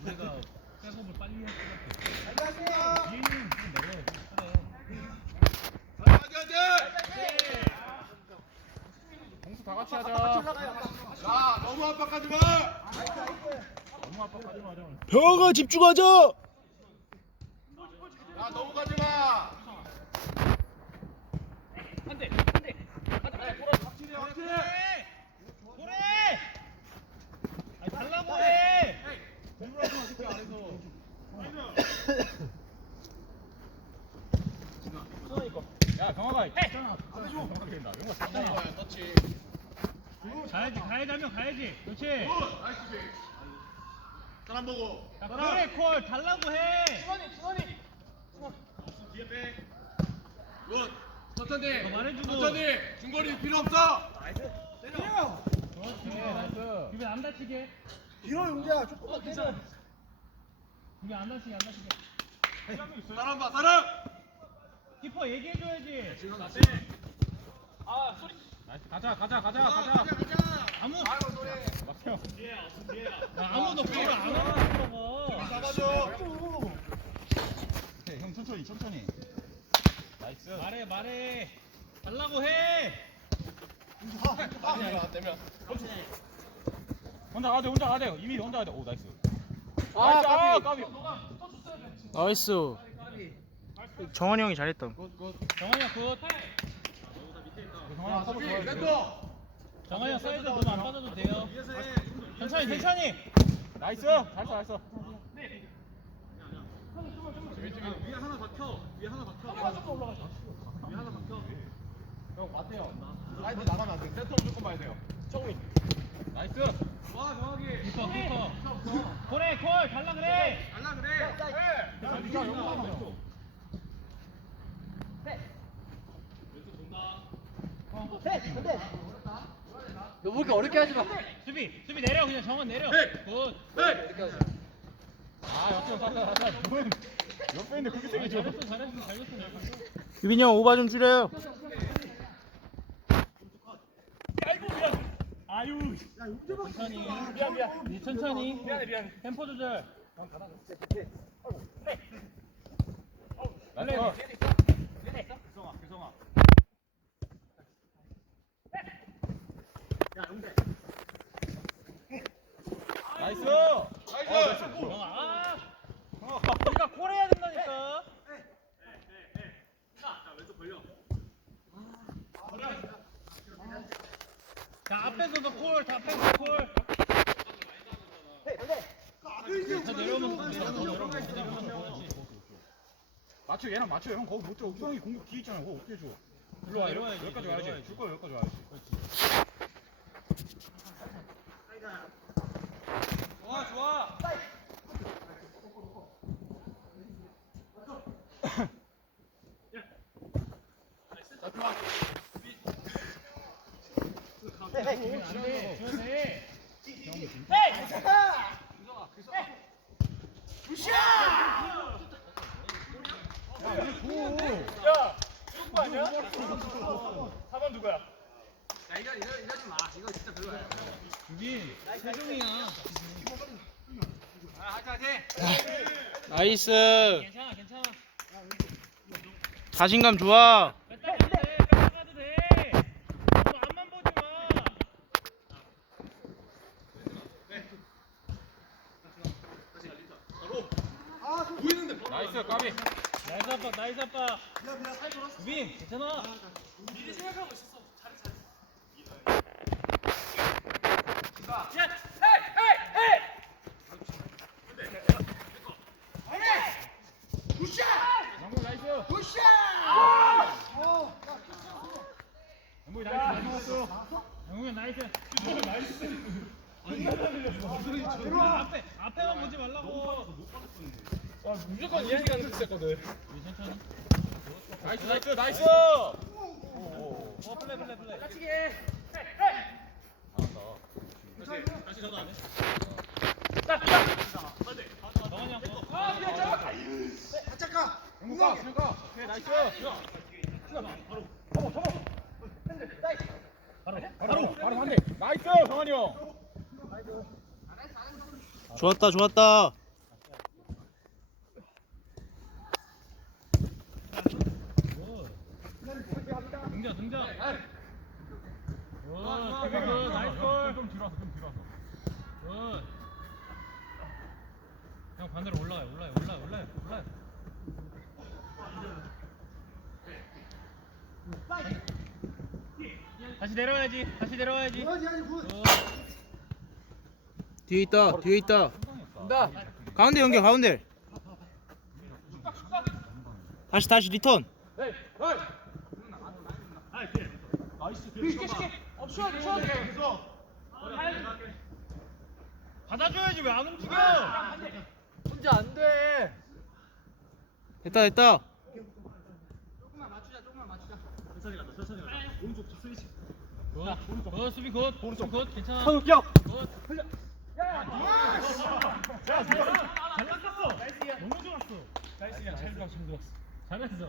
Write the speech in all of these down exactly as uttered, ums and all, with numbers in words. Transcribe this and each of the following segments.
우리가 백업을 빨리 할 수밖에 없어. 뒤에는 지금 내려요. 공수 다 같이 하자. 야, 너무 압박하지 마. 너무 압박하지 마자. 병아가 집중하자. 야, 너무 가지 마. 한대, 한대. 가자, 가자, 돌아. 확실히, 확실히. 돌아. 아니 달라고 해. 공부하지 마, 새끼 아래서. 야 경화가 있잖아. 앞에 줘. 경화가 된다. 영화 잡잖아. 그렇지. 가야지, 가야지 하면 가야지. 그렇지. 굿. 나이스 빅. 사람 보고. 야, 그래, 콜 달라고 해. 뒤에 빼. 굿. 천천히. 더 말해주고. 천천히. 중거리 필요 없어. 그렇지. 나이스. 집에 안 다치게. 길어 용재야 조금만 때려. 집에 안 다치게, 안 다치게. 사람 봐, 사람. 키퍼 얘기해줘야지. 나이스. 가자 가자 가자 가자. 아무, 막혀. 야, 아무도 골을 안 하고 들어가. 잡아줘. 오케이 형 천천히 천천히. 나이스. 말해, 말해. 달라고 해. 아니야, 되면. 혼자 가야 돼 혼자 가야 돼. 이미 혼자 가야 돼. 오 나이스. 아, 나이스. 아 까비. 나이스. 정환이 형이 잘했다. 정한이 형 굿. 경환아 커버 수비, 좋아해. 렛도. 정한이 형 사이드 너무 안 빠져도 돼요. 천천히, 천천히. 나이스. 잘했어 잘했어. 위에 하나 박혀. 위에 하나 박혀. 위에 하나 박혀. 형, 맞대요. 사이드 나가면 안 돼. 센터 무조건 봐야 돼요. 나이스. 와, 정확히. 키퍼, 키퍼. 콜해, 콜. 달라 그래. 달라 그래. 네. 너 뭐 이렇게 어렵게 하지 마. 수비, 수비 내려. 그냥 정원 내려. 네. 굿. 아 역전 쌌다 쌌다. 뭔 옆에 있는데 그렇게 세게 줘. 잘했어, 잘했어, 잘했어, 잘했어. 유빈이 형 오바 좀 줄여요. 아유. 천천히. 미안, 미안. 천천히. 미안해, 미안해. 템포 조절. 나이스. 나이스. 나이스. 정아, 아. 우리가 콜 해야 된다니까. 자, 앞에서도 콜, 자, 앞에서 콜. 더 내려오면서, 더 내려오면서, 더 내려오면서. 맞춰 얘랑 맞춰 형 거기 못 줘. 형이 공격 뒤에 있잖아. 그거 어떻게 줘? 일로 와, 일로 와야지. 여기까지 일로 와야지. 와야지. 줄 거야 여기까지 와야지. 좋아, 좋아. 안 돼, 줘야 돼. 유빈, 세종이야. 나이스. 괜찮아, 괜찮아. 자신감 좋아. 뺐다 가도 돼, 뺐다 가도 돼. 너 앞만 보지 마. 나이스 까비. 나이스 아빠, 나이스 아빠. 유빈, 괜찮아. 영구 나이스. 영구 나이스 잘 먹었어. 영웅이 나이스. 아, 앞에, 앞에만 보지 말라고. 무조건 이야기가 됐었거든. 유빈 천천히. 나이스 나이스 나이스. 어, 플레이, 플레이, 플레이. 다시 전화 안 해? 정한이 형. 영구 가 영구 가. 오케이 나이스. 바로, 바로 바로 한 대. 나이스 정환이 형. 좋았다 좋았다. 굿, 굿, 나이스 골. 좀 뒤로 와서 좀 뒤로 와서. 굿. 형 반대로 올라가요, 올라요, 올라요, 올라요, 올라요. 다시 내려와야지, 다시 내려와야지. 굿. 뒤에 있다. 뒤에 있다. 가운데 연결 가운데. 다시 다시 리턴. 받아줘야지 왜 안 움직여? 혼자 안 돼. 됐다 됐다. 굿, 굿, 수비 굿, 오른쪽 굿, 괜찮아. 야. 굿. 잘 나갔어. 너무 좋았어. 나이스야, 잘 들어왔어, 잘 들어왔어. 잘했어.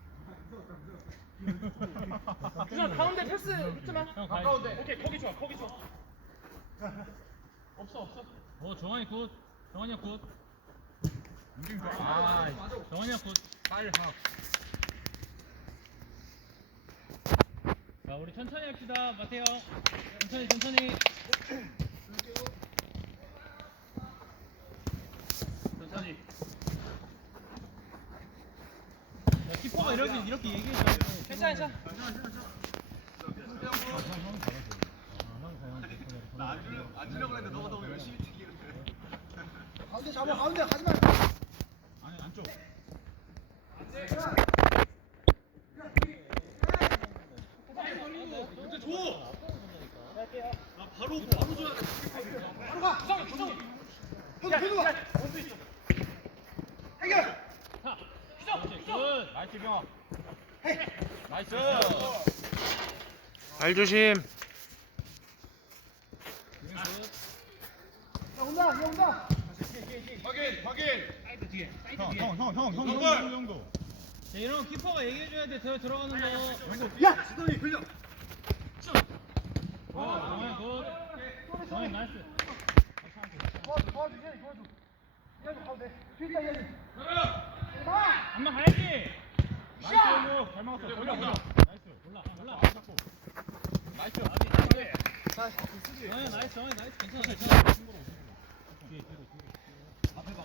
그냥 가운데 패스 있잖아. 형 가까운데. 오케이, 거기 좋아, 거기 좋아. 없어, 없어. 어, 정환이 굿. 정환이 형 굿. 움직임 좋아. 아, 정환이 형 굿. 빨리 하. 자, 우리 천천히 합시다. 마태형. 천천히, 천천히. 천천히. 야, 키퍼가 이렇게 이렇게 얘기해줘. 괜찮아, 괜찮아. 앉으려고 했는데 너가 너무 열심히 뛰기를 해. 가운데 잡아 가운데 가지 마. 아니 안쪽. 바로 가. 구성 구성. 형 구성 가. 해결. 굿. 나이스 병아. 나이스. 발 조심. 야 온다 야 온다. 확인 확인. 형형형형 형 정도. 자, 이런 거 키퍼가 얘기해줘야 돼. 들어 들어가는 거. 야 지동이 걸려. 굿. 정환 굿. 정환 나이스. 도와줘 도와줘 얘 도와줘. 얘도 가운데. 뒤에 있다 얘. 한번 가야지. 나이스 형. 잘 막았어. 올라 올라. 나이스. 올라 올라. 나이스. 정환이 나이스. 정환이 나이스. 괜찮아 괜찮아. 뒤에 뒤로 뒤로. 앞에 봐.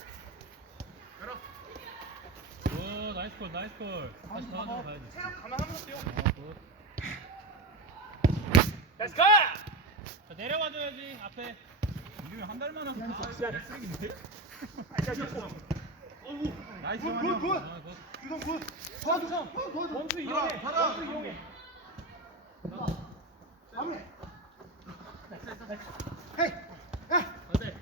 오 나이스 콜 나이스 콜. 다시 더 한번 가야지. 가만 한번 뛰어. 굿. 렛츠 고! 자 내려와줘야지 앞에. 이게 한 달만 하면 쓰레기인데? 나이스 굿, 형. 굿. 아, 굿. 구성 굿. 도와줘. 형 도와줘. 원투 이용해. 원투 이용해. 마무리. 헤이. 야.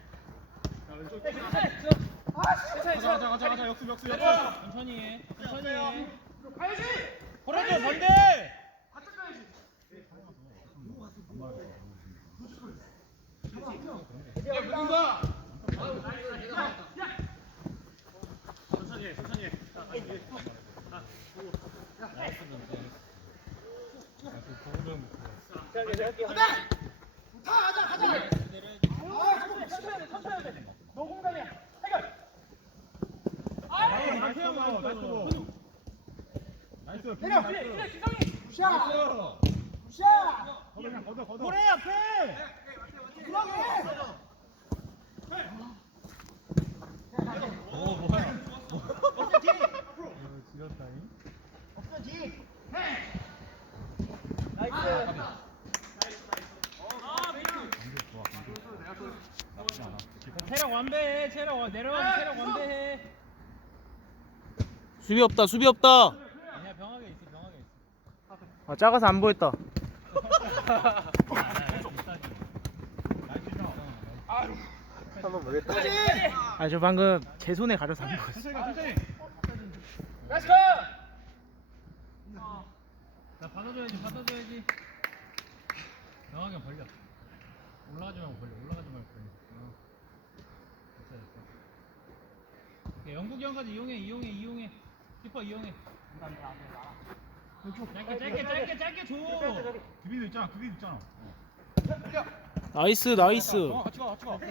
가자 가자 가자 가자 역습 역습 역습. 천천히 해. 천천히 해. 걸어줘 반대. 야 붙는다. 다 가자 가자. 아 한번 쳐야 돼 쳐야 돼. 너 공간이야. 해결. 나이스 나이스 나이스. 나이스. 내려. 나이스. 굿샷. 굿샷. 걷어 그냥 걷어 걷어. 고래 앞에. 그러게. 오 뭐야. 없어 뒤. 지렸다잉. 없어 뒤. 나이스. 체력 완배해. 체력 완- 내려와서 체력 완배해. 수비 없다. 수비 없다. 아니야 병하게 있어 병하게 있어. 아 작아서 안 보였다. 아 저 방금 제 손에 가려서 안 보였어. 천천히 가 천천히. 렛츠 고. 자 받아줘야지 받아줘야지. 병하게 벌려. 올라가지 말고 벌려. 올라가지 말고 벌려. 어. 됐어 됐어. 오케이, 영국이 형까지 이용해 이용해 이용해. 키퍼 이용해. 짧게 짧게 짧게 짧게 줘. 구비도 있잖아 구비도 있잖아. 나이스 나이스. 어, 같이 가 같이 가.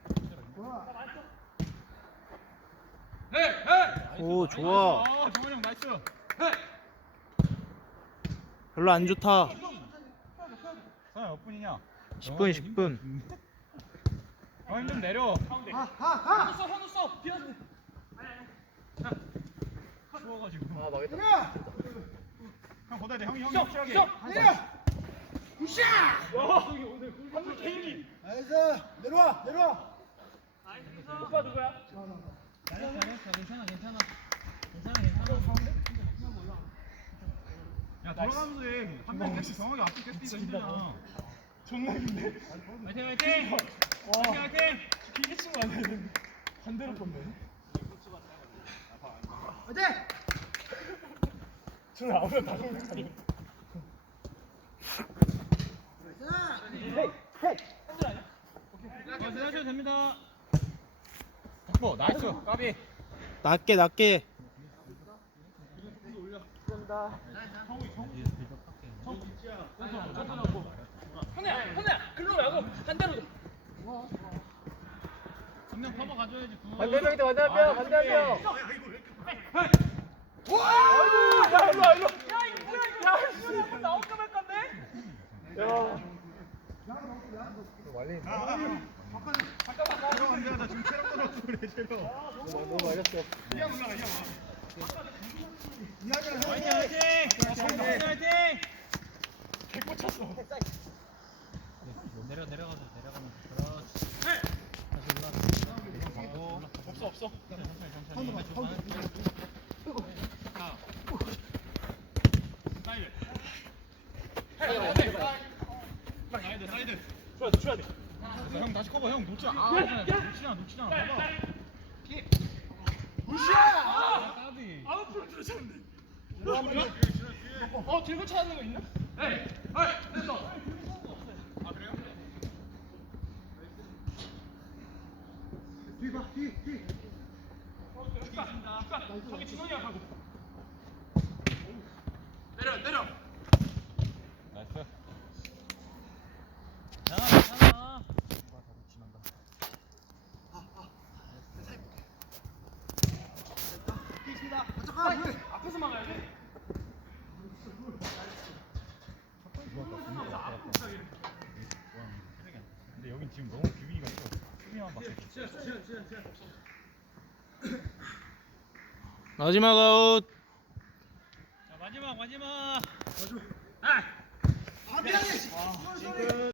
오 좋아. 아 정환이 형 나이스. 별로 안 좋다. 선아 몇 분이냐? 십 분 십 분. 형 힘 좀 내려. 현우 써 현우 써 비었네. 추워가지고. 아 망했다. 형 걷어야 돼. 형이 형이 써 확실하게. 써. 굿샷. 한국 개인기. 나이스. 내려와 내려와. 오빠 누구야? 잘했어 잘했어 괜찮아 괜찮아 괜찮아 괜찮아 야 돌아가면서 해. 한명 계속 정확히 앞에 계속 뛰자 힘들잖아. 존나 긴데. 화이팅 화이팅 화이팅 화이팅 길게 친거 아니야? 반대로 pos네. 화이팅. 저는 아무나 다 속는 거 아니야? 어, 들어가셔도 됩니다 덕보 나이스. 까비. 낮게 낮게. 현우야 현우야 글로 가고 반대로. 한 명 커버 가져야지 구. 반대쪽이다 반대편 반대편. 아이고 야 일로 와 일로. 야 이거 뭐야 이거. 야 이거 한번 나올까 말 건데. 야. 형 안돼. 나 지금 체력 떨어져 그래 체력. 너무 말렸어. 화이팅 화이팅 화이팅 화이팅 개 꽂혔어. 내려 내려가서 내려가면서 그렇지 다시 올라가 없어 없어. 천천히 천천히 천천히 자 사이드 사이드 사이드 줘야 돼 줘야 돼. 형 다시 커버. 형 놓지 않아. 아, 놓치잖아 놓치잖아. 봐봐. 아 까비 아웃 프로 들어쳤는데. 어 들고 찾는 거 있나? 에이 에이 됐어. 아 그래요? 저기 지성이야 가고. 내려 내려. 나이스. 자 괜찮아 앞에서 막아야 돼. 근데 여긴 지금 너무 규빈이가 있어. 수비만 밖에. 마지막 아웃. 자 마지막 마지막 지금